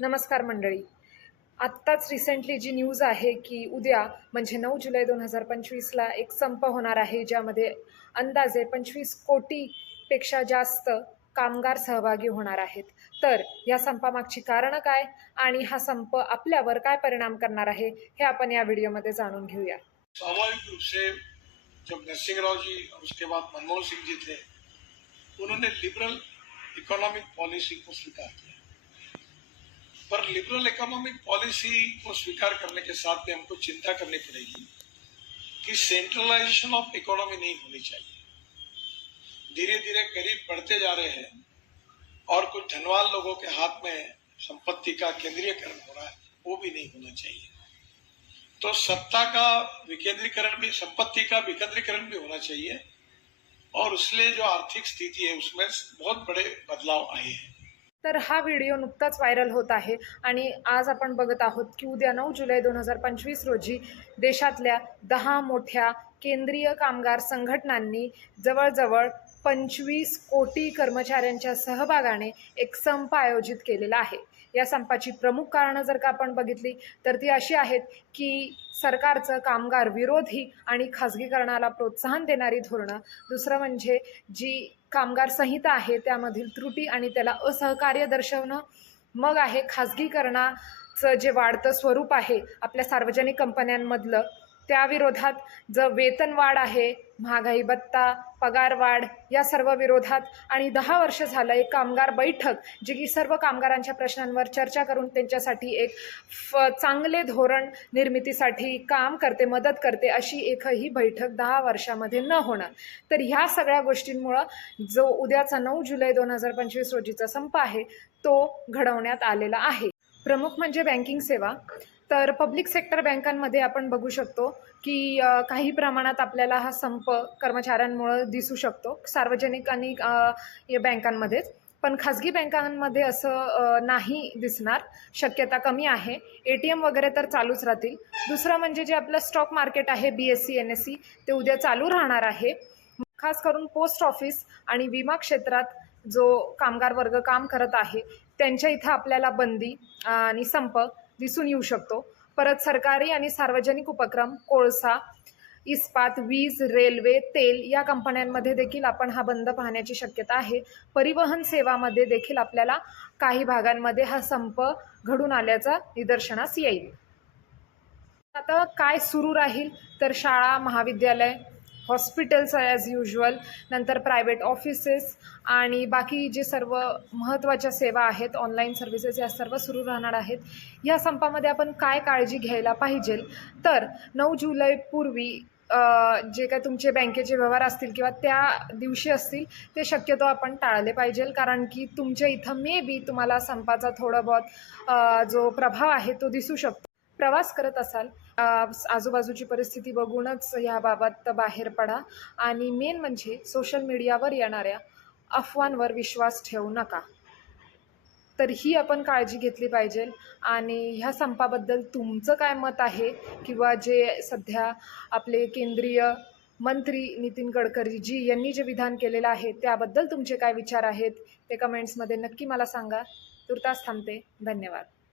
नमस्कार मंडळी. आत्ताच रिसेंटली जी न्यूज आहे की उद्या म्हणजे नऊ जुलै दोन हजार पंचवीसला एक संप होणार आहे ज्यामध्ये अंदाजे पंचवीस कोटीपेक्षा जास्त कामगार सहभागी होणार आहेत. तर या संपामागची कारणं काय आणि हा संप आपल्यावर काय परिणाम करणार आहे हे आपण या व्हिडिओमध्ये जाणून घेऊया. स्वाभाविक रूप से जब नरसिंह राव जी और उसके बाद मनमोहन सिंह जी थे उन्होंने लिबरल इकोनॉमिक पॉलिसी को स्वीकार किया. पर लिबरल इकोनॉमिक पॉलिसी को स्वीकार करने के साथ में हमको चिंता करनी पड़ेगी कि सेंट्रलाइजेशन ऑफ़ इकोनॉमी नहीं होनी चाहिए। धीरे धीरे गरीब बढ़ते जा रहे हैं और कुछ धनवान लोगों के हाथ में संपत्ति का केंद्रीयकरण हो रहा है, वो भी नहीं होना चाहिए। तो सत्ता का विकेंद्रीकरण भी, संपत्ति का विकेंद्रीकरण भी होना चाहिए और उसलिए जो आर्थिक स्थिति है, उसमें बहुत बड़े बदलाव आए हैं। तर हा व्हिडिओ नुकताच व्हायरल होत आहे आणि आज आपण बघत आहोत की उद्या नऊ जुलै दोन हजार पंचवीस रोजी देशातल्या दहा मोठ्या केंद्रीय कामगार संघटनांनी जवळजवळ पंचवीस कोटी कर्मचाऱ्यांच्या सहभागाने एक संप आयोजित केलेला आहे. या संपाची प्रमुख कारणं जर का आपण बघितली तर ती अशी आहेत की सरकारचं कामगार विरोधी आणि खाजगीकरणाला प्रोत्साहन देणारी धोरणं. दुसरं म्हणजे जी कामगार संहिता आहे त्यामधील त्रुटी आणि त्याला असहकार्य दर्शवणं. मग आहे खाजगीकरणाचं जे वाढतं स्वरूप आहे आपल्या सार्वजनिक कंपन्यांमधलं. त्याविरोधात जर वेतनवाढ आहे महागाई भत्ता पगारवाढ या सर्व विरोधात आणि दहा वर्ष झालं एक कामगार बैठक जी की सर्व कामगारांच्या प्रश्नांवर चर्चा करून त्यांच्यासाठी एक फ चांगले धोरण निर्मितीसाठी काम करते मदत करते अशी एकही बैठक दहा वर्षामध्ये न होणं. तर ह्या सगळ्या गोष्टींमुळं जो उद्याचा नऊ जुलै दोन हजार पंचवीस रोजीचा संप आहे तो घडवण्यात आलेला आहे. प्रमुख म्हणजे बँकिंग सेवा. तर पब्लिक सेक्टर बँकांमध्ये आपण बघू शकतो की काही प्रमाणात आपल्याला हा संप कर्मचाऱ्यांमुळं दिसू शकतो सार्वजनिक आणि बँकांमध्येच पण खाजगी बँकांमध्ये असं नाही दिसणार. शक्यता कमी आहे. ए टी एम वगैरे तर चालूच राहतील. दुसरं म्हणजे जे आपलं स्टॉक मार्केट आहे B S C N S C ते उद्या चालू राहणार आहे. खास करून पोस्ट ऑफिस आणि विमा क्षेत्रात जो कामगार वर्ग काम करत आहे त्यांच्या इथं आपल्याला बंदी आणि संप दिसून येऊ शकतो. परत सरकारी आणि सार्वजनिक उपक्रम कोळसा इस्पात वीज रेल्वे तेल या कंपन्यांमध्ये देखील आपण हा बंद पाहण्याची शक्यता आहे. परिवहन सेवामध्ये देखील आपल्याला काही भागांमध्ये हा संप घडून आल्याचा निदर्शनास येईल. आता काय सुरू राहील? तर शाळा महाविद्यालय हॉस्पिटल्स ॲज युजल नंतर प्रायव्हेट ऑफिसेस आणि बाकी जे सर्व महत्त्वाच्या सेवा आहेत ऑनलाईन सर्व्हिसेस या सर्व सुरू राहणार आहेत. ह्या संपामध्ये आपण काय काळजी घ्यायला पाहिजे? तर नऊ जुलैपूर्वी जे काय तुमचे बँकेचे व्यवहार असतील किंवा त्या दिवशी असतील ते शक्यतो आपण टाळले पाहिजे. कारण की तुमच्या इथं मे बी तुम्हाला संपाचा थोडं बहुत जो प्रभाव आहे तो दिसू शकतो. प्रवास करत असाल आजूबाजूची परिस्थिती बघूनच याबाबत बाहेर पडा. आणि मेन म्हणजे सोशल मीडियावर येणाऱ्या अफवांवर विश्वास ठेवू नका. तर ही आपण काळजी घेतली पाहिजे. आणि ह्या संपाबद्दल तुमचं काय मत आहे? किंवा जे सध्या आपले केंद्रीय मंत्री नितीन गडकरीजी यांनी जे विधान केलेलं आहे त्याबद्दल तुमचे काय विचार आहेत? ते कमेंट्समध्ये नक्की मला सांगा. तुर्तास थांबते. धन्यवाद.